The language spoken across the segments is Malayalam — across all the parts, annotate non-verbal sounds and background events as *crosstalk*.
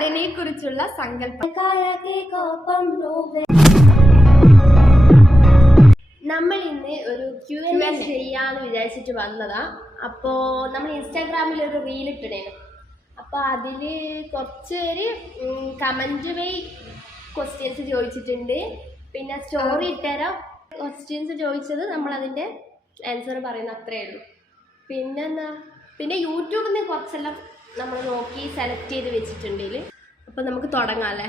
വരനെ കുറിച്ചുള്ള സങ്കല്പം നമ്മൾ ഇന്ന് ഒരു ക്യു എൻ എ ചെയ്യാന്ന് വിചാരിച്ചിട്ട് വന്നതാ. അപ്പോ നമ്മൾ ഇൻസ്റ്റാഗ്രാമിൽ ഒരു റീൽ ഇട്ടിടേനു. അപ്പൊ അതിൽ കുറച്ച് പേര് വൈ വഴി ക്വസ്റ്റ്യൻസ് ചോദിച്ചിട്ടുണ്ട്. പിന്നെ സ്റ്റോറി ഇട്ടുതരാം ക്വസ്റ്റ്യൻസ് ചോദിച്ചത് നമ്മൾ അതിന്റെ ആൻസർ പറയുന്ന അത്രേ ഉള്ളൂ പിന്നെന്താ? പിന്നെ യൂട്യൂബിൽ നിന്ന് കുറച്ചെല്ലാം നമ്മൾ നോക്കി സെലക്ട് ചെയ്ത് വെച്ചിട്ടുണ്ട് അപ്പം അപ്പോൾ നമുക്ക് തുടങ്ങാം അല്ലേ?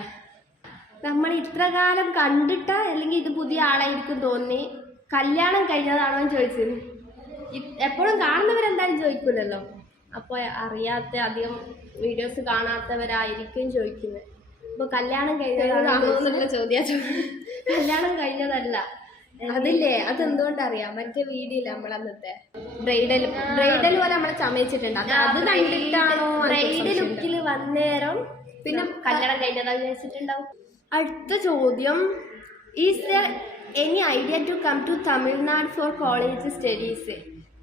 നമ്മൾ ഇത്ര കാലം കണ്ടിട്ട അല്ലെങ്കിൽ ഇത് പുതിയ ആളായിരിക്കും തോന്നി കല്യാണം കഴിഞ്ഞതാണോ എന്ന് ചോദിച്ചത് എപ്പോഴും കാണുന്നവരെന്തായാലും ചോദിക്കില്ലല്ലോ അപ്പോൾ അറിയാത്ത അധികം വീഡിയോസ് കാണാത്തവരായിരിക്കും ചോദിക്കുന്നത്. അപ്പോൾ കല്യാണം കഴിഞ്ഞതാണോ ചോദ്യം. കല്യാണം കഴിഞ്ഞതല്ല. അതില്ലേ? അതെന്തുകൊണ്ടറിയാം? മറ്റേ വീഡിയോ നമ്മളെ അന്നത്തെ ബ്രൈഡൽ ബ്രൈഡൽ പോലെ നമ്മളെ ചമയിച്ചിട്ടുണ്ട്. അത് കണ്ടിട്ടാണോ ബ്രൈഡ് ലുക്കിൽ വന്നേരം പിന്നെ കല്യാണം കഴിഞ്ഞതാ വിചാരിച്ചിട്ടുണ്ടാവും. അടുത്ത ചോദ്യം. Is the any idea to come to Tamil Nadu for college studies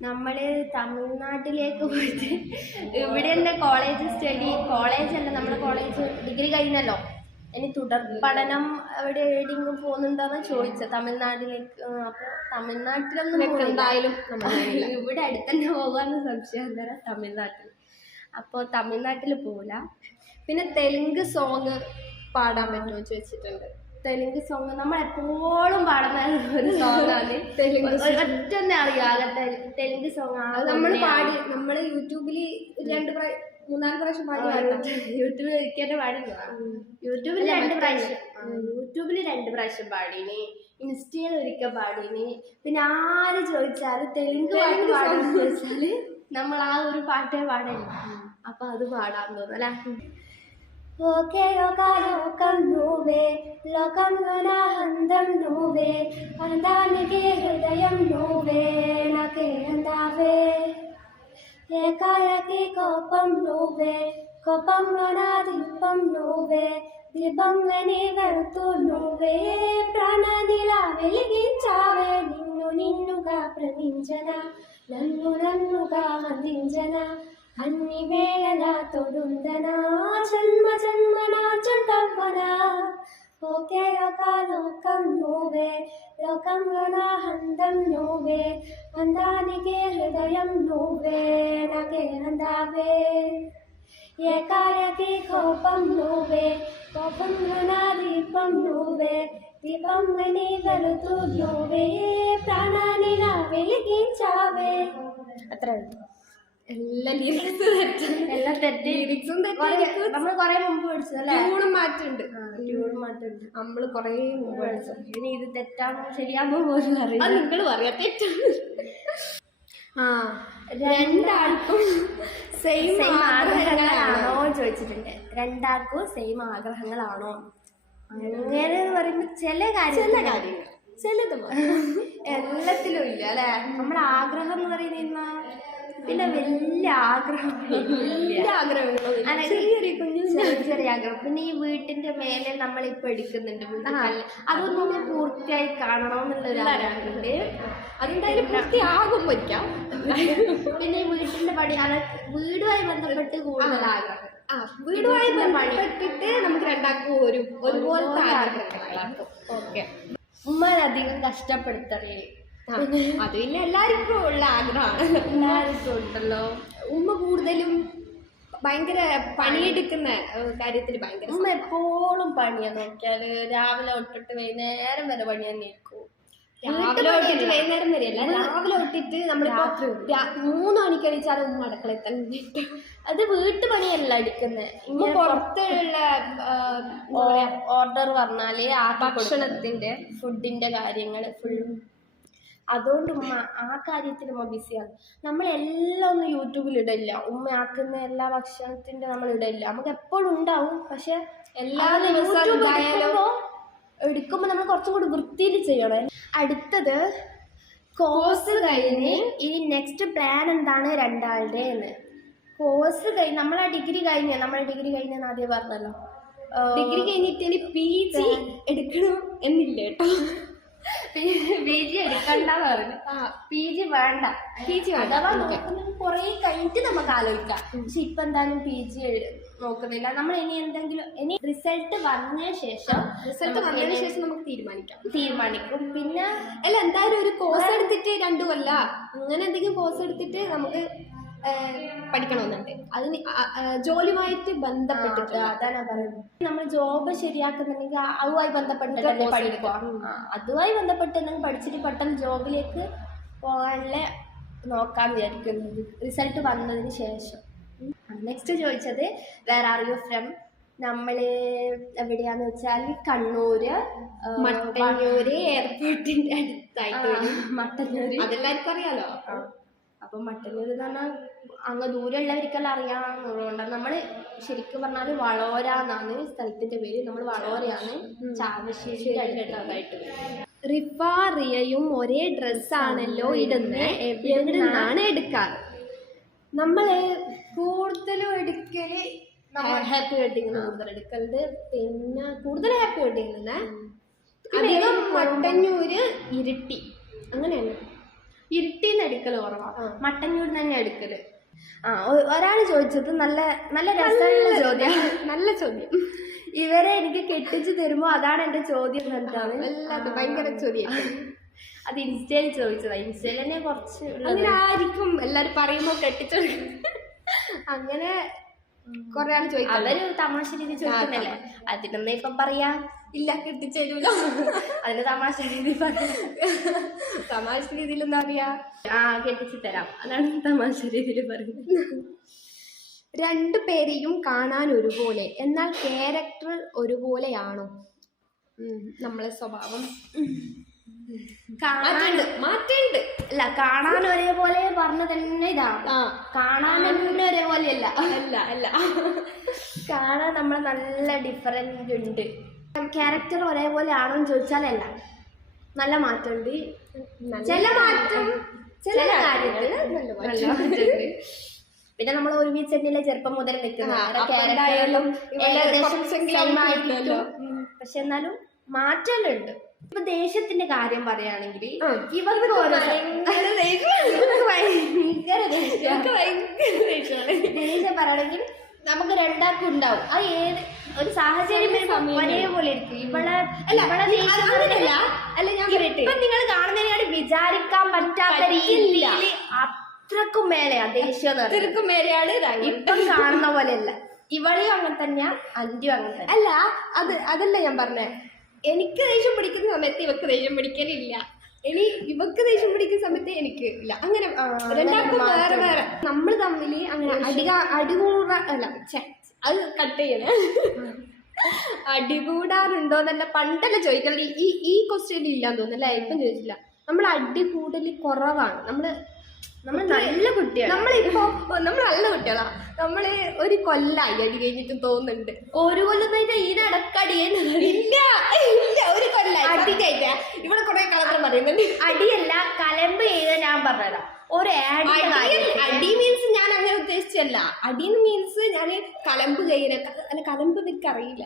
നമ്മൾ തമിഴ്നാട്ടിലേക്ക് പോയിട്ട് ഇവിടെ തന്നെ കോളേജ് സ്റ്റഡി കോളേജ് അല്ല നമ്മുടെ കോളേജ് ഡിഗ്രി കഴിഞ്ഞല്ലോ. ഇനി തുടർ പഠനം അവിടെ എവിടെയെങ്കിലും പോകുന്നുണ്ടോന്ന് ചോദിച്ചത് തമിഴ്നാട്ടിലേക്ക് അപ്പൊ തമിഴ്നാട്ടിലൊന്നും. എന്തായാലും *laughs* ഇവിടെ അടുത്തന്നെ പോകാന്ന് സംശയം തരാം തമിഴ്നാട്ടിൽ അപ്പോൾ തമിഴ്നാട്ടിൽ പോകില്ല പിന്നെ തെലുങ്ക് സോങ് പാടാൻ പറ്റുമോ ചോദിച്ചിട്ടുണ്ട്. തെലുങ്ക് സോങ് നമ്മൾ എപ്പോഴും പാടുന്ന ഒരു സോങ്ങാണ് തെലുങ്ക് ഒറ്റ അറിയാതെ തെലുങ്ക് സോങ് ആണ് നമ്മൾ പാടി നമ്മൾ യൂട്യൂബിൽ രണ്ട് മൂന്നാൽ പ്രാവശ്യം പാടി. യൂട്യൂബിൽ ഒരിക്കലും പാടില്ല. യൂട്യൂബിൽ രണ്ട് പ്രാവശ്യം. യൂട്യൂബിൽ രണ്ട് പ്രാവശ്യം പാടീനി. ഇൻസ്റ്റയിൽ ഒരിക്കൽ പാടീനി. പിന്നെ ആര് ചോദിച്ചാലും തെലുങ്ക് പാട്ട് പാടുന്ന ചോദിച്ചാൽ നമ്മൾ ആ ഒരു പാട്ടേ പാടില്ല അപ്പൊ അത് പാടാൻ തോന്നുന്നു അല്ലേ? ఒకే ఒక లోకం నువ్వే లోకంలో నా అందం నువ్వే అందానికి హృదయం నువ్వే నాకే అందావే. ఏకాయకి కోపం నువ్వే కోపంలో నా దీపం నువ్వే దీపంలో నీ వెళ్తూ నువ్వే. ప్రాణానిలా వెలిగించావే నిన్ను నిన్నుగా ప్రేమించనా నన్ను నన్నుగా అందించనా. అన్ని వేళలా తోడుందనా? జన్మ జన్మన? చుట్టమ్మనా ఒకే ఒక లోకం నువ్వే లోకంలో నా అందం నువ్వే అందానికే హృదయం నువ్వే నాకే అందావే. ఏకాయకి కోపం నువ్వే కోపంలో నా దీపం నువ్వే దీపం అని వెళుతూ నువ్వే ప్రాణాన్ని నా వెలిగించావే? అత్ర എല്ലാ ലിറിക്സ് തെറ്റും. എല്ലാം ലിറിക്സും നമ്മൾ കൊറേ മുമ്പ് പഠിച്ചതല്ലേ ട്യൂണും മാറ്റുണ്ട്. ട്യൂൺ മാറ്റുണ്ട്. നമ്മൾ കുറേ മുമ്പ് ഇനി ഇത് തെറ്റാണോ ശരിയാണോ പോലും അറിയാം നിങ്ങൾ പറയാ തെറ്റാണ്. ആ രണ്ടാൾക്കും സെയിം ആഗ്രഹങ്ങളാണോ. ചോദിച്ചിട്ടുണ്ട്. രണ്ടാൾക്കും സെയിം ആഗ്രഹങ്ങളാണോ? അങ്ങനെ എന്ന് പറയുമ്പോ ചില കാര്യം ചില കാര്യങ്ങൾ. ചിലത് എല്ലാത്തിലും ഇല്ല അല്ലെ? നമ്മളെ ആഗ്രഹം എന്ന് പറയുന്ന പിന്നെ വലിയ ആഗ്രഹം വലിയ ആഗ്രഹങ്ങളും ചെറിയൊരു കുഞ്ഞു ചെറിയ ചെറിയ ആഗ്രഹം. പിന്നെ ഈ വീട്ടിന്റെ മേലെ നമ്മൾ ഇപ്പൊ എടുക്കുന്നുണ്ട്. അതൊന്നും പൂർത്തിയായി കാണണമെന്നുള്ള ഒരു ആഗ്രഹമുണ്ട്. അതെന്തായാലും പൂർത്തിയാകും വയ്ക്കാം. പിന്നെ ഈ വീട്ടിന്റെ പണി വീടുമായി ബന്ധപ്പെട്ട് കൂടുതൽ ആഗ്രഹം. ആ വീടുമായി ബന്ധപ്പെട്ടിട്ട് നമുക്ക് രണ്ടാക്കും ഒരു ഒരുപോലത്തെ ആഗ്രഹം ഓക്കെ. ഉമ്മനധികം കഷ്ടപ്പെടുത്തറില്ലേ അത് പിന്നെ എല്ലാവർക്കും ഉള്ള ആഗ്രഹമാണ്. എല്ലാവർക്കും ഉണ്ടല്ലോ. ഉമ്മ കൂടുതലും ഭയങ്കര പണിയെടുക്കുന്ന കാര്യത്തിൽ ഭയങ്കര ഉമ്മ എപ്പോഴും പണിയാ നോക്കിയാൽ രാവിലെ തൊട്ടിട്ട് വൈകുന്നേരം വരെ പണി തന്നെ ഇരിക്കും രാവിലെ തൊട്ടിട്ട് വൈകുന്നേരം വരെയല്ല രാവിലെ തൊട്ടിട്ട് നമ്മളിപ്പോ മൂന്ന് മണിക്ക് കഴിച്ചാലും ഉമ്മ അടുക്കളയിൽ തന്നെ അത് വീട്ടുപണിയല്ല അടിക്കുന്നത് ഉമ്മ പുറത്തുള്ള ഓർഡർ പറഞ്ഞാൽ ആ ഭക്ഷണത്തിന്റെ ഫുഡിന്റെ കാര്യങ്ങൾ ഫുൾ അതുകൊണ്ട് ഉമ്മ ആ കാര്യത്തിൽ ഉമ്മ ബിസിയാണ് നമ്മൾ എല്ലാം ഒന്നും യൂട്യൂബിൽ ഇടില്ല ഉമ്മ ആക്കുന്ന എല്ലാ ഭക്ഷണത്തിന്റെ നമ്മൾ ഇടില്ല നമുക്ക് എപ്പോഴും ഉണ്ടാവും. പക്ഷെ എല്ലാ ദിവസവും എടുക്കുമ്പോൾ നമ്മൾ കുറച്ചും കൂടി വൃത്തിയിൽ ചെയ്യണം. അടുത്തത് കോഴ്സ് കഴിഞ്ഞ് ഈ നെക്സ്റ്റ് പ്ലാൻ എന്താണ് രണ്ടാളുടെ എന്ന്. കോഴ്സ് കഴിഞ്ഞ് നമ്മളെ ഡിഗ്രി കഴിഞ്ഞ. നമ്മൾ ഡിഗ്രി കഴിഞ്ഞെന്ന് ആദ്യം പറഞ്ഞല്ലോ. ഡിഗ്രി കഴിഞ്ഞിട്ട് ഇനി പി ജി എടുക്കണം എന്നില്ല കേട്ടോ. പി ജി എടുക്കണ്ട പറഞ്ഞു. പി ജി വേണ്ട. പി ജി വേണ്ട. അഥവാ നോക്കുന്നത് കുറേ കഴിഞ്ഞിട്ട് നമുക്ക് ആലോചിക്കാം. പക്ഷെ ഇപ്പൊ എന്തായാലും പി ജി നോക്കുന്നില്ല. നമ്മൾ ഇനി എന്തെങ്കിലും ഇനി റിസൾട്ട് വന്ന ശേഷം റിസൾട്ട് വന്നതിന് ശേഷം നമുക്ക് തീരുമാനിക്കാം. തീരുമാനിക്കും. പിന്നെ അല്ല എന്തായാലും ഒരു കോഴ്സ് എടുത്തിട്ട് രണ്ടു കൊല്ല. അങ്ങനെ എന്തെങ്കിലും കോഴ്സ് എടുത്തിട്ട് നമുക്ക് പഠിക്കണമെന്നുണ്ട്. അതിന് ആ, ജോലിയുമായിട്ട് ബന്ധപ്പെട്ടിട്ട് അതാണ് പറയുന്നത്. നമ്മൾ ജോബ് ശരിയാക്കുന്നുണ്ടെങ്കിൽ അതുമായി ബന്ധപ്പെട്ടിട്ട് ആ, അതുമായി ബന്ധപ്പെട്ട് പഠിച്ചിട്ട് പെട്ടെന്ന് ജോബിലേക്ക് പോകാനുള്ള നോക്കാൻ വിചാരിക്കുന്നത്. റിസൾട്ട് വന്നതിന് ശേഷം. നെക്സ്റ്റ് ചോദിച്ചത് വേർ ആർ യു ഫ്രം നമ്മൾ എവിടെയാന്ന് വെച്ചാൽ കണ്ണൂര് മട്ടന്നൂര്. എയർപോർട്ടിന്റെ അടുത്തായിട്ട് മട്ടന്നൂര്. അതെല്ലാവർക്കും അറിയാലോ. അപ്പൊ മട്ടന്നൂർ എന്ന് പറഞ്ഞാൽ അങ്ങ് ദൂരെയുള്ളവർക്കെല്ലാം അറിയാവുന്നതുകൊണ്ട്. നമ്മൾ ശരിക്കും പറഞ്ഞാൽ വളോര എന്നാണ് സ്ഥലത്തിന്റെ പേര്. നമ്മൾ വളോരയാണ് ചാവശ്ശേരി അടുത്തതായിട്ട്. റിഫ റിയയും ഒരേ ഡ്രസ്സാണല്ലോ ഇടുന്നത് എവിടെ നിന്നാണ് എടുക്കാറ്? നമ്മൾ കൂടുതലും എടുക്കൽ ഹാപ്പി വെഡിങ് കൂടുതൽ എടുക്കലുണ്ട് പിന്നെ കൂടുതൽ ഹാപ്പി വെഡിങ് തന്നെ അധികം മട്ടന്നൂര് ഇരിട്ടി. അങ്ങനെയാണ്. ഇരുട്ടിന്ന് എടുക്കൽ കുറവാണ് മട്ടന്നൂർ തന്നെ എടുക്കൽ. ആ ഒരാൾ ചോദിച്ചത് നല്ല നല്ല രസമുള്ള ചോദ്യം. *laughs* നല്ല ചോദ്യം. ഇവരെ എനിക്ക് കെട്ടിച്ചു തരുമ്പോ അതാണ് എന്റെ ചോദ്യം എന്താണ്? വല്ലാതെ ഭയങ്കര ചോദ്യം. അത് ഇൻസ്റ്റയിൽ ചോദിച്ചതാ. ഇൻസ്റ്റയിൽ തന്നെ കുറച്ച് അങ്ങനെ ആയിരിക്കും എല്ലാരും പറയുമ്പോ കെട്ടിച്ചു അങ്ങനെ കൊറേ ആൾ ചോദിക്കും. അവർ തമാശ രീതി ചോദിക്കുന്നല്ലേ? അതിനൊന്നും ഇപ്പൊ പറയാ. ഇല്ല കെട്ടിച്ചേരൂല അതിന് തമാശ രീതി തമാശ രീതിയിൽ എന്താ പറയാ? ആ കെട്ടിച്ചു തരാം. അതാണ് തമാശ രീതിയിൽ പറയുന്നത്. രണ്ടു പേരെയും കാണാൻ ഒരുപോലെ എന്നാൽ ക്യാരക്ടർ ഒരുപോലെയാണോ? നമ്മളെ സ്വഭാവം. കാണാനുണ്ട് മാറ്റുണ്ട് അല്ല കാണാൻ ഒരേപോലെ പറഞ്ഞ തന്നെ ഇതാണ് ആ. തന്നെ ഒരേപോലെയല്ല. അല്ല അല്ല. കാണാൻ നമ്മളെ നല്ല ഡിഫറന്റ് ഉണ്ട്. ക്യാരക്ടർ ഒരേപോലെ ആണോ എന്ന് ചോദിച്ചാലല്ല. നല്ല മാറ്റമുണ്ട്. ചില മാറ്റം. ചില കാര്യത്തിൽ നല്ല മാറ്റമുണ്ട്. പിന്നെ നമ്മൾ ഒരുമിച്ച് തന്നെയല്ലേ ചെറുപ്പം മുതൽ നിൽക്കുന്നത്. പക്ഷെ എന്നാലും മാറ്റമുണ്ട് ഇപ്പൊ ദേഷ്യത്തിന്റെ കാര്യം പറയുകയാണെങ്കിൽ *laughs* ഇവർക്ക് ഭയങ്കര ദേഷ്യം. പറയുകയാണെങ്കിൽ നമുക്ക് രണ്ടാൾക്കും ഉണ്ടാവും. ആ ഏത് ഒരു സാഹചര്യം ഒരേപോലെ ഇരിക്കും. ഇവളെ അങ്ങനെയല്ല. അല്ല ഞാൻ പറയട്ടെ. നിങ്ങൾ കാണുന്നതിനാണ് വിചാരിക്കാൻ പറ്റാത്ത രീതിയിൽ അത്രക്കും മേലെയാ ദേഷ്യം അത്രക്കും മേലെയാണ് ഇപ്പം കാണുന്ന പോലെയല്ല. ഇവളെയും അങ്ങനെ തന്നെയാ അന്റിയും അങ്ങനെ തന്നെ അല്ല അത് അതല്ല ഞാൻ പറഞ്ഞേ. എനിക്ക് ദേഷ്യം പിടിക്കുന്ന സമയത്ത് ഇവക്ക് ദേഷ്യം പിടിക്കലില്ല. ഇനി ഇവക്ക് ദേഷ്യം പിടിക്കുന്ന സമയത്ത് എനിക്ക് ഇല്ല. അങ്ങനെ രണ്ടാൾക്കും വേറെ വേറെ. നമ്മൾ തമ്മിൽ അങ്ങനെ അടിക അടികൂട അല്ല ഛെ, അത് കട്ട് ചെയ്യണേ. അടികൂടാറുണ്ടോ എന്നല്ല പണ്ടല്ല ചോദിക്കൽ ഈ ഈ ക്വസ്റ്റ്യൻ ഇല്ലാന്ന് തോന്നുന്നല്ലേ ഇപ്പം ചോദിച്ചില്ല. നമ്മൾ അടി കൂടൽ കുറവാണ്. നമ്മൾ നമ്മൾ നല്ല കുട്ടിയാണ് നമ്മളിപ്പോ നമ്മൾ നല്ല കുട്ടികളാ. നമ്മൾ ഒരു കൊല്ലായി അടി കഴിഞ്ഞിട്ട് തോന്നുന്നുണ്ട്. ഒരു കൊല്ലം കഴിഞ്ഞാൽ ഇതിനടക്കടിയെന്ന് ഇല്ല ഇല്ല ഒരു കൊല്ലായി. അടി കഴിഞ്ഞാ ഇവിടെ കുറെ കളർ പറയുന്നുണ്ട്. അടിയല്ല കലമ്പ് ചെയ്ത ഞാൻ പറഞ്ഞതാ. ഒരു അടി മീൻസ് ഞാൻ അല്ല. ഉദ്ദേശിച്ചല്ല അടി മീൻസ് ഞാൻ കലമ്പ് കയ്യിന അല്ല കലമ്പ് എനിക്ക് അറിയില്ല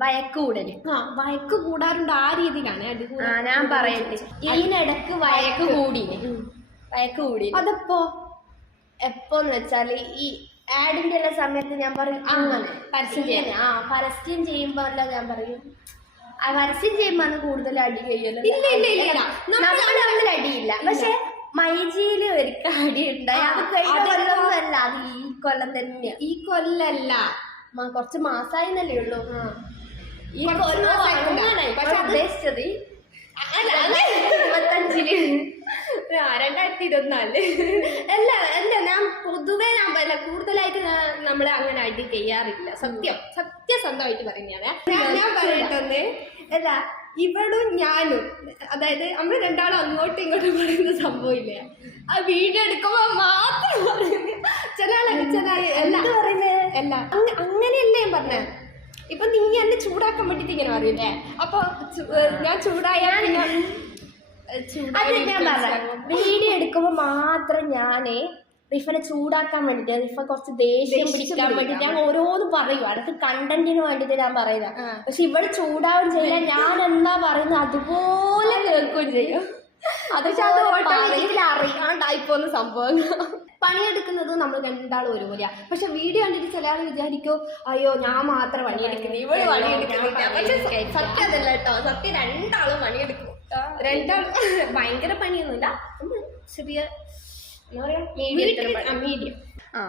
വയക്ക് കൂടൽ. ആ വയക്ക് കൂടാറുണ്ട് ആ രീതിയിലാണ് അടി ഞാൻ പറയട്ടെ. ഇതിനിടക്ക് വയക്ക് കൂടി വയക്ക് കൂടി അതപ്പോ? എപ്പോന്ന് വെച്ചാൽ ഈ ആഡിന്റെ എല്ലാ സമയത്ത് ഞാൻ പറയും അങ്ങനെ പരസ്യം ചെയ്യാൻ. ആ പരസ്യം ചെയ്യുമ്പോ അല്ല ഞാൻ പറയും ആ പരസ്യം ചെയ്യുമ്പോ ആണ് കൂടുതൽ അടി കഴിയല്ലോ ഇല്ല, ഇല്ല, അടിയില്ല. പക്ഷെ മൈജിയിൽ ഒരു കടി ഉണ്ടായി. അത് കഴിഞ്ഞ അതെന്താ? അത് ഈ കൊല്ലം തന്നെ. ഈ കൊല്ലല്ല. കൊറച്ച് മാസായിന്നല്ലേ ഉള്ളൂ. ഈ കൊല്ലം പക്ഷെ ഉദ്ദേശിച്ചത് ഇരുപത്തഞ്ചിൽ. രണ്ടായിരത്തി ഇരുപത്തിനാല് അല്ല അല്ല ഞാൻ പൊതുവെ ഞാൻ പറയില്ല കൂടുതലായിട്ട് നമ്മൾ അങ്ങനെ അടി ചെയ്യാറില്ല. സത്യം. സത്യസന്ധമായിട്ട് പറയുന്നതാണ്. ഞാൻ ഞാൻ പറയട്ടെ അല്ല ഇവളും ഞാനും അതായത് നമ്മൾ രണ്ടാളും അങ്ങോട്ടും ഇങ്ങോട്ടും പറയുന്ന സംഭവമില്ല ആ വീഡിയോ എടുക്കുമ്പോ മാത്രം പറയുന്നത് ചില ആളൊക്കെ ചില അല്ല. അല്ല. അങ്ങ- അങ്ങനെയല്ല ഞാൻ പറഞ്ഞത് ഇപ്പൊ നീ എന്നെ ചൂടാക്കാൻ വേണ്ടിട്ട് ഇങ്ങനെ പറയില്ലേ അപ്പൊ ഞാൻ ചൂടായാൽ ഞാൻ വീഡിയോ എടുക്കുമ്പോൾ മാത്രം ഞാൻ റിഫനെ ചൂടാക്കാൻ വേണ്ടിട്ട് റിഫ കുറച്ച് ദേഷ്യം പിടിക്കാൻ വേണ്ടിട്ട് ഞാൻ ഓരോന്ന് പറയും. അടുത്ത് കണ്ടന്റിന് വേണ്ടിട്ട് ഞാൻ പറയുന്ന. പക്ഷെ ഇവിടെ ചൂടാവും ചെയ്യാൻ ഞാൻ എന്താ പറയുന്നത് അതുപോലെ കേൾക്കുകയും ചെയ്യും. അത് അറിയാണ്ടായി പോകുന്ന സംഭവം പണിയെടുക്കുന്നത് നമ്മൾ രണ്ടാളും ഒരുപോലെയാ. പക്ഷെ വീഡിയോ കണ്ടിട്ട് ചില ആൾ വിചാരിക്കോ അയ്യോ ഞാൻ മാത്രം പണിയെടുക്കുന്നു. ഇവൾ പണിയെടുക്കുന്നില്ല. പക്ഷെ സത്യം അതല്ല കേട്ടോ. സത്യം രണ്ടാളും പണിയെടുക്കും. രണ്ടാളും ഭയങ്കര പണിയൊന്നുമില്ല. ചെറിയ എന്താ പറയാ? മീഡിയം ആ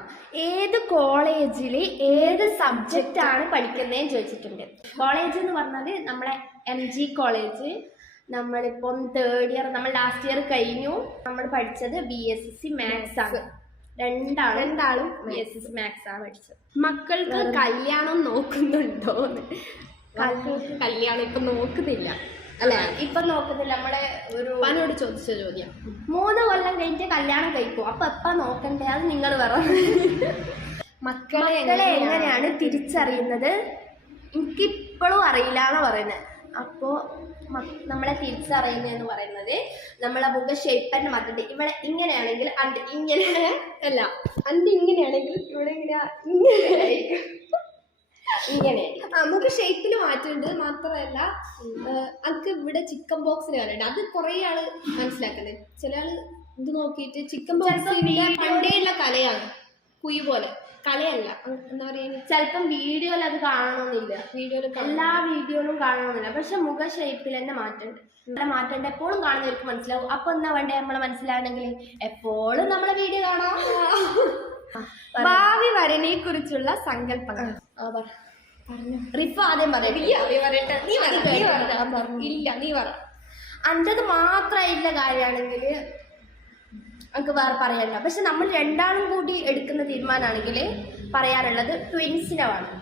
ഏത് കോളേജിൽ ഏത് സബ്ജക്റ്റ് ആണ് പഠിക്കുന്നതെന്ന് ചോദിച്ചിട്ടുണ്ട്. കോളേജ് എന്ന് പറഞ്ഞാൽ നമ്മളെ എം ജി കോളേജ് നമ്മളിപ്പം തേർഡ് ഇയർ നമ്മൾ ലാസ്റ്റ് ഇയർ കഴിഞ്ഞു. നമ്മൾ പഠിച്ചത് B S S C maths ആണ്. രണ്ടാളും രണ്ടാളും B S S C maths ആണ് പഠിച്ചത്. മക്കൾക്ക് കല്യാണം നോക്കുന്നുണ്ടോന്ന്? കല്യാണം ഇപ്പൊ നോക്കുന്നില്ല. അല്ലെ? ഇപ്പൊ നോക്കുന്നില്ല നമ്മളെ ഒരു പനോട് ചോദിച്ച ചോദ്യം. മൂന്ന് കൊല്ലം കഴിഞ്ഞിട്ട് കല്യാണം കഴിക്കും. അപ്പൊ എപ്പാ നോക്കണ്ടേ? അത് നിങ്ങൾ പറഞ്ഞു മക്കളെ മക്കളെ എങ്ങനെയാണ് തിരിച്ചറിയുന്നത്? എനിക്കിപ്പോഴും അറിയില്ല എന്ന് പറയുന്നത് അപ്പോൾ നമ്മളെ തിരിച്ചറിയുന്നതെന്ന് പറയുന്നത് നമ്മളെ മുഖ ഷേപ്പ് തന്നെ മാറ്റിട്ട് ഇവിടെ ഇങ്ങനെയാണെങ്കിൽ അണ്ട് ഇങ്ങനെ അല്ല അണ്ട് ഇങ്ങനെയാണെങ്കിൽ ഇവിടെ ഇങ്ങനെ ഇങ്ങനെ ഇങ്ങനെ. നമുക്ക് ഷേപ്പിൽ മാറ്റുന്നുണ്ട് മാത്രമല്ല അനക്ക് ഇവിടെ ചിക്കൻ ബോക്സിന് വരണ്ട അത് കുറെ ആൾ മനസ്സിലാക്കണേ ചില ആൾ ഇത് നോക്കിയിട്ട് ചിക്കൻ ബോക്സിന്റെ പണ്ടേയുള്ള കലയാണ്. കുയി പോലെ. കലയല്ല. എന്താ പറയാ? ചിലപ്പം വീഡിയോയിൽ അത് കാണണമെന്നില്ല വീഡിയോയിൽ എല്ലാ വീഡിയോയിലും കാണണമെന്നില്ല പക്ഷെ മുഖ ഷേപ്പിൽ തന്നെ മാറ്റുണ്ട്. നമ്മളെ മാറ്റേണ്ട എപ്പോഴും കാണുന്നവർക്ക് മനസ്സിലാവും. അപ്പൊ എന്നാ വേണ്ടേ നമ്മളെ മനസ്സിലാണെങ്കിൽ എപ്പോഴും നമ്മളെ വീഡിയോ കാണാം. ഭാവി വരനെ കുറിച്ചുള്ള സങ്കല്പങ്ങൾ റിഫ ആദ്യം പറയാം. നീ പറയട്ടെ നീ പറ, നീ പറ. ഇല്ല നീ പറ. അന്റെത് മാത്രമായിട്ടുള്ള കാര്യമാണെങ്കിൽ നമുക്ക് വേറെ പറയാനില്ല. പക്ഷെ നമ്മൾ രണ്ടാളും കൂടി എടുക്കുന്ന തീരുമാനമാണെങ്കിൽ പറയാറുള്ളത് ട്വിൻസിനെ വേണം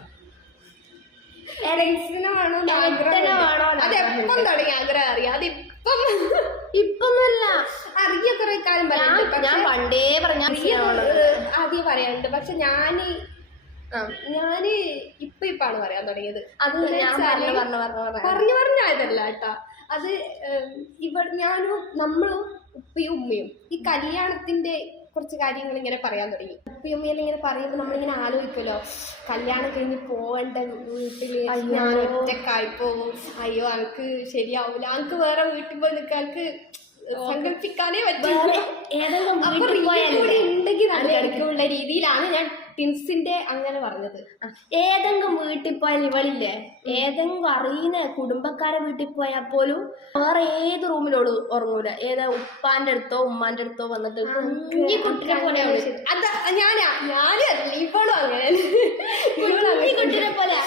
എലക്സിനാണോ ഏട്ടനാണോ അത് തുടങ്ങി? ആഗ്രഹം അറിയാം. അതിപ്പം ഇപ്പൊന്നുമല്ല. അറിയ കുറെ കാലം ഞാൻ ഞാൻ പണ്ടേ പറഞ്ഞ ആദ്യം പറയാനുണ്ട്. പക്ഷെ ഞാൻ ഞാൻ ഇപ്പൊ ഇപ്പാണ് പറയാൻ തുടങ്ങിയത്. അത് ഞാൻ പറഞ്ഞു പറഞ്ഞു പറഞ്ഞു പറഞ്ഞു. പറഞ്ഞു പറഞ്ഞായതല്ല കേട്ടാ. അത് ഇവ ഞാനും നമ്മളും ഉപ്പയും ഉമ്മയും ഈ കല്യാണത്തിന്റെ കുറച്ച് കാര്യങ്ങൾ ഇങ്ങനെ പറയാൻ തുടങ്ങി. ഉപ്പയും ഉമ്മയെല്ലാം ഇങ്ങനെ പറയുമ്പോൾ നമ്മളിങ്ങനെ ആലോചിക്കുമല്ലോ കല്യാണം കഴിഞ്ഞ് പോവേണ്ട വീട്ടിൽ. ഞാൻ ഒറ്റക്കായി പോവും അയ്യോ അനക്ക് ശരിയാവൂല. അനക്ക് വേറെ വീട്ടിൽ പോയി നിൽക്കാൻ അനക്ക് സങ്കല്പിക്കാനേ പറ്റില്ല. അപ്പൊ ഉണ്ടെങ്കിൽ നടക്കുള്ള രീതിയിലാണ് ഞാൻ ടിൻസിന്റെ അങ്ങനെ പറഞ്ഞത്. ഏതെങ്കിലും വീട്ടിൽ പോയാൽ ഇവളില്ലേ? ഏതെങ്കിലും അറിയുന്ന കുടുംബക്കാരെ വീട്ടിൽ പോയാൽ പോലും വേറെ ഏത് റൂമിലോട് ഉറങ്ങൂല. ഏതാ ഉപ്പാന്റെ അടുത്തോ ഉമ്മാന്റെ അടുത്തോ വന്നിട്ട് കുഞ്ഞി കുട്ടിനെ പോലെ അത് ഞാനാ ഞാനും ഇവളും അങ്ങനെ ഇവളും കുഞ്ഞി അങ്ങനെ കുട്ടിനെ പോലെ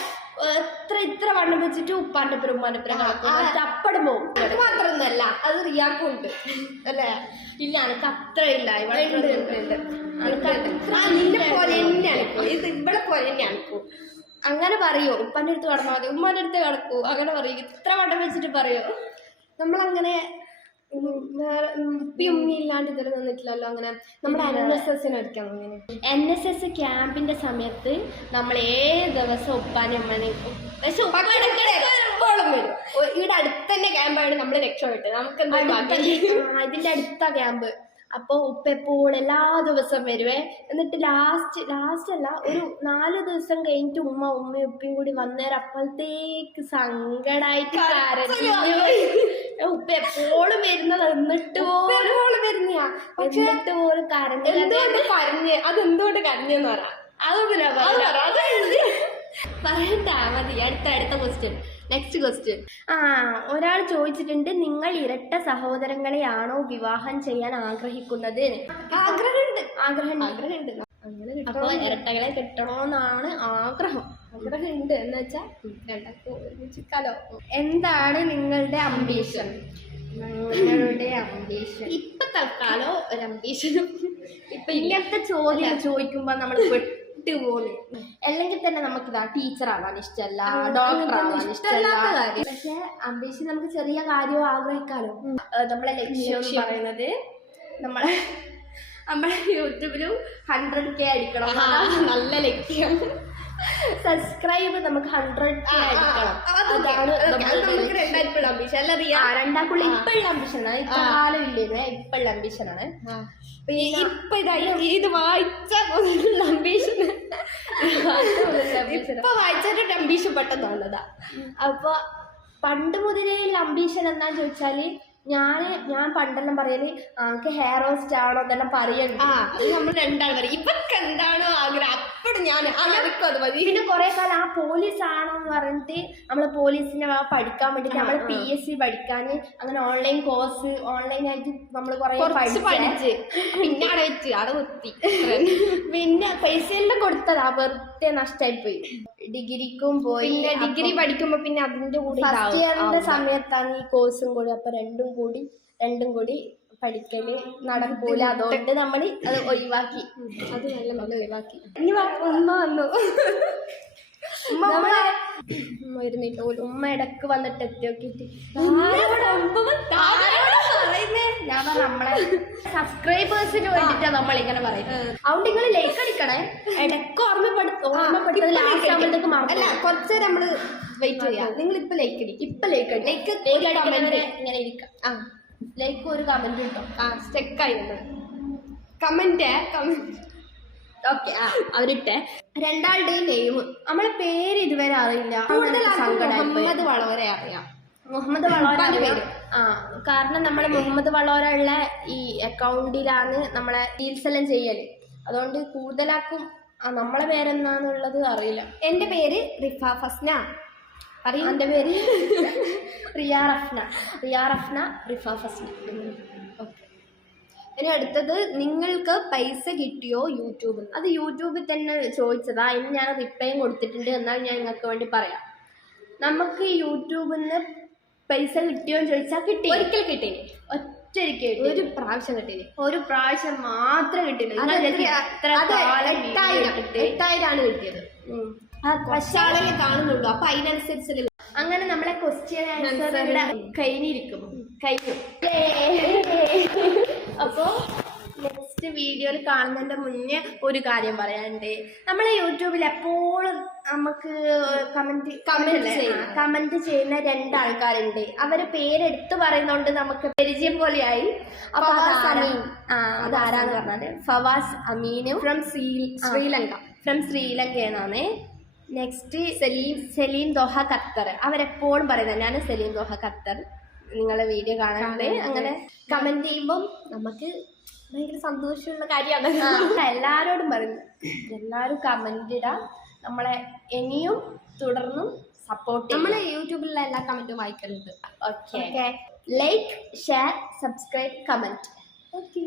എത്ര ഇത്ര വണ്ണം വെച്ചിട്ട് ഉപ്പാന്റെ ബ്രഹ്മാന്റെ ഉമ്മാന്റെ തപ്പടം പോകും അത് മാത്രമൊന്നല്ല അത് റിയാക്കും ഉണ്ട് അല്ലേ? ഇല്ല എനിക്ക് അത്ര ഇല്ല. ഇവിടെ. നിന്നെ പോലെ തന്നെ അനക്കും. ഇത് പോലെ തന്നെ അനക്കും. അങ്ങനെ പറയോ? ഉപ്പാന്റെ അടുത്ത് കടന്നാൽ മതി. ഉമ്മാന്റെ അടുത്ത് കടക്കൂ അങ്ങനെ പറയും. ഇത്ര വടം വെച്ചിട്ട് പറയോ? നമ്മളങ്ങനെ വേറെ ഉപ്പയും ഉമ്മയും ഇല്ലാണ്ട് ഇതുവരെ നിന്നിട്ടില്ലല്ലോ. അങ്ങനെ നമ്മുടെ എൻ എസ് എസിന് അടിക്കാൻ എൻ എസ് എസ് ക്യാമ്പിന്റെ സമയത്ത് നമ്മൾ ഏത് ദിവസം ഉപ്പാനെ ഉമ്മനെ പക്ഷെ ഉപ്പ എപ്പോഴും വരും. ഇവിടെ അടുത്തന്നെ ക്യാമ്പാണ് നമ്മൾ രക്ഷപ്പെട്ടത് നമുക്ക് ഇതിന്റെ അടുത്ത ക്യാമ്പ്. അപ്പോൾ ഉപ്പ എപ്പോഴും എല്ലാ ദിവസം വരുവേ. എന്നിട്ട് ലാസ്റ്റ് ലാസ്റ്റ് അല്ല ഒരു നാല് ദിവസം കഴിഞ്ഞിട്ട് ഉമ്മ ഉമ്മയും ഉപ്പയും കൂടി വന്നേരം അപ്പോഴത്തേക്ക് സങ്കടായിട്ട് ഉപ്പ എപ്പോഴും വരുന്നത് എന്നിട്ട് പോലും എന്നിട്ട് പോലും കരഞ്ഞു കരഞ്ഞ് അതെന്തുകൊണ്ട് കരഞ്ഞെന്ന് പറ. അതൊന്നും ഞാൻ അത് പറയില്ല. പറ അത് പറയണ്ട മതി. അടുത്ത അടുത്ത ക്വസ്റ്റ്യൻ നെക്സ്റ്റ് ക്വസ്റ്റ്യൻ ആ ഒരാൾ ചോദിച്ചിട്ടുണ്ട് നിങ്ങൾ ഇരട്ട സഹോദരങ്ങളെയാണോ വിവാഹം ചെയ്യാൻ ആഗ്രഹിക്കുന്നത്? ആഗ്രഹമുണ്ട്. ആഗ്രഹം ആഗ്രഹമുണ്ട്. അപ്പൊ ഇരട്ടകളെ കിട്ടണമെന്നാണ് ആഗ്രഹം. ആഗ്രഹമുണ്ട് എന്ന് വെച്ചാൽ രണ്ടാക്കും ഒരുമിച്ചിക്കാലോ എന്താണ് നിങ്ങളുടെ അംബീഷൻ നിങ്ങളുടെ അംബീഷൻ ഇപ്പൊ തൽക്കാലം ഒരു അംബീഷനും ഇപ്പൊ ഇങ്ങനത്തെ ചോദ്യം ചോദിക്കുമ്പോ നമ്മൾ പെട്ടുപോകുന്നു അല്ലെങ്കിൽ തന്നെ നമുക്ക് ഇതാ ടീച്ചർ ആവാൻ ഇഷ്ടമല്ല ഡോക്ടർ ആവാൻ ഇഷ്ടമല്ല. പക്ഷെ അംബീഷൻ നമുക്ക് ചെറിയ കാര്യവും ആഗ്രഹിക്കാലോ? നമ്മളെ ലക്ഷ്യം. പറയുന്നത് നമ്മളെ *laughs* നമ്മളെ യൂട്യൂബിലും ഹൺഡ്രഡ് കെ അടിക്കണം. നല്ല ലക്ഷ്യം. സബ്സ്ക്രൈബ് നമുക്ക് ഹൺഡ്രഡ് അതാണ് രണ്ടാക്കുള്ള ഇപ്പോഴുള്ള അംബിഷനാണ് ഇപ്പൊ. കാലം ഇല്ലേ ഇപ്പോഴുള്ള അംബിഷനാണ് ഇപ്പൊ ഇതായി ഇത് വായിച്ച അംബീഷൻ ഇപ്പൊ വായിച്ചിട്ട് അംബീഷൻ പെട്ടെന്ന് വന്നതാ അപ്പൊ പണ്ട് മുതലേ ഉള്ള അംബീഷൻ എന്താന്ന് ചോദിച്ചാൽ ഞാൻ ഞാൻ പണ്ടെല്ലാം പറയൽ ആൾക്ക് ഹെയർ ഓസ്റ്റ് ആണോ എന്നെല്ലാം പറയണ്ട. നമ്മൾ രണ്ടാൾ പറയും. ഇവക്ക് എന്താണോ ആഗ്രഹം. ഞാൻ അത് മതി. പിന്നെ കുറെ കാലം ആ പോലീസ് ആണോന്ന് പറഞ്ഞിട്ട് നമ്മൾ പോലീസിനെ പഠിക്കാൻ വേണ്ടിട്ട് നമ്മൾ പി എസ് സി പഠിക്കാൻ അങ്ങനെ ഓൺലൈൻ കോഴ്സ് ഓൺലൈൻ ആയിട്ട് നമ്മൾ കുറെ കുറച്ച് പഠിച്ച്. പഠിച്ച്. *laughs* പിന്നെ അവിടെ വെച്ച് അവിടെ പിന്നെ പൈസ എല്ലാം കൊടുത്തതാ വെറുതെ നഷ്ടമായി പോയി ഡിഗ്രിക്കും പോയി. പിന്നെ ഡിഗ്രി പഠിക്കുമ്പോ പിന്നെ അതിന്റെ കൂടെ ഫസ്റ്റ് ഇയറിന്റെ സമയത്താണ് ഈ കോഴ്സും കൂടി. അപ്പൊ രണ്ടും കൂടി രണ്ടും കൂടി പഠിക്കൽ നടക്കൂല. അതുകൊണ്ട് നമ്മൾ അത് ഒഴിവാക്കി. അത് നല്ല നമ്മൾ ഒഴിവാക്കി. ഇനി ഉമ്മ വന്നു. വരുന്നില്ല. ഉമ്മ ഇടയ്ക്ക് വന്നിട്ട് എത്തിയോക്കിട്ട് ഞാൻ പറഞ്ഞ നമ്മളെ സബ്സ്ക്രൈബേഴ്സിന് വേണ്ടിട്ടാ നമ്മൾ ഇങ്ങനെ പറയുന്നത് അതുകൊണ്ട് നിങ്ങൾ ലൈക്ക് അടിക്കണേ. ഇടയ്ക്ക് ഓർമ്മപ്പെടുത്ത ഓർമ്മപ്പെടുത്തത് ലാസ്റ്റ് ആകുമ്പോഴത്തേക്ക് അല്ല കുറച്ച് നമ്മൾ വെയിറ്റ് ചെയ്യാം. നിങ്ങൾ ഇപ്പൊ ലൈക്ക് അടിക്കും ഇപ്പൊ ലൈക്ക് അടിക്കും ലൈക്ക്. ഇങ്ങനെ ഇരിക്കാം. ആ. ലൈക്ക് ഒരു കമന്റ് കിട്ടും ആ സ്റ്റെക്കായി നമ്മൾ കമന്റ് കമന്റ് ഓക്കെ ആ അവരിട്ടെ. രണ്ടാളുടെയും നെയ്മ് നമ്മളെ പേര് ഇതുവരെ അറിയില്ല. മുഹമ്മദ് വളവരെ അറിയാം. മുഹമ്മദ് വളവര പേര്. ആ കാരണം നമ്മളെ മുഹമ്മദ് വളോര ഉള്ള ഈ അക്കൗണ്ടിലാണ് നമ്മളെ ഡീൽസ് എല്ലാം ചെയ്യൽ. അതുകൊണ്ട് കൂടുതലാക്കും ആ, നമ്മളെ പേരെന്താന്നുള്ളത് അറിയില്ല. എന്റെ പേര് റിഫ ഫസ്ന. അറിയാം. എന്റെ പേര് റിയ റഫ്ന. റിയ റഫ്ന റിഫ ഫസ്ന ഓക്കെ. ഇനി അടുത്തത് നിങ്ങൾക്ക് പൈസ കിട്ടിയോ യൂട്യൂബിൽ? അത് യൂട്യൂബിൽ തന്നെ ചോദിച്ചതാ. ഇനി ഞാൻ റിപ്ലൈയും കൊടുത്തിട്ടുണ്ട്. എന്നാൽ ഞാൻ നിങ്ങൾക്ക് വേണ്ടി പറയാം. നമുക്ക് യൂട്യൂബിൽ നിന്ന് പൈസ കിട്ടിയോ എന്ന് ചോദിച്ചാൽ കിട്ടി. ഒരിക്കൽ കിട്ടി കിട്ടി. ഒരു പ്രാവശ്യം കിട്ടി ഒരു പ്രാവശ്യം മാത്രം കിട്ടിയില്ല. എട്ടായിരം. എട്ടായിരമാണ് കിട്ടിയത്. കാണുന്നുള്ളൂ. അപ്പൊ അതിനനുസരിച്ചല്ലേ അങ്ങനെ നമ്മളെ ക്വസ്റ്റ്യൻ ആൻസർ കഴിഞ്ഞിരിക്കും. കഴിഞ്ഞു. അപ്പോ നെക്സ്റ്റ് വീഡിയോയിൽ കാണുന്നതിന്റെ മുന്നേ ഒരു കാര്യം പറയാനുണ്ട്. നമ്മളെ യൂട്യൂബിൽ എപ്പോഴും നമുക്ക് കമന്റ് കമന്റ്. കമന്റ് ചെയ്യുന്ന രണ്ടാൾക്കാരുണ്ട്. അവരെ പേരെടുത്ത് പറയുന്നോണ്ട് നമുക്ക് പരിചയം പോലെയായി. അപ്പൊ അതാരാന്ന് പറഞ്ഞാൽ? ഫവാസ് അമീനും from Sri Lanka. From ശ്രീലങ്കയെന്നാണ് next Saleem Saleem Doha Qatar. അവരെപ്പോഴും പറയുന്നത് ഞാൻ സലീം ദോഹ ഖത്തർ. നിങ്ങളെ വീഡിയോ കാണാറുണ്ട് അങ്ങനെ കമന്റ് ചെയ്യുമ്പം നമുക്ക് ഭയങ്കര സന്തോഷമുള്ള കാര്യമാണ്. *laughs* എല്ലാരോടും പറയുന്നു എല്ലാവരും കമന്റ് ഇടാം. നമ്മളെ ഇനിയും തുടർന്നും സപ്പോർട്ട് നമ്മളെ യൂട്യൂബിലുള്ള എല്ലാ കമന്റും വായിക്കലുണ്ട്. Okay like share subscribe comment okay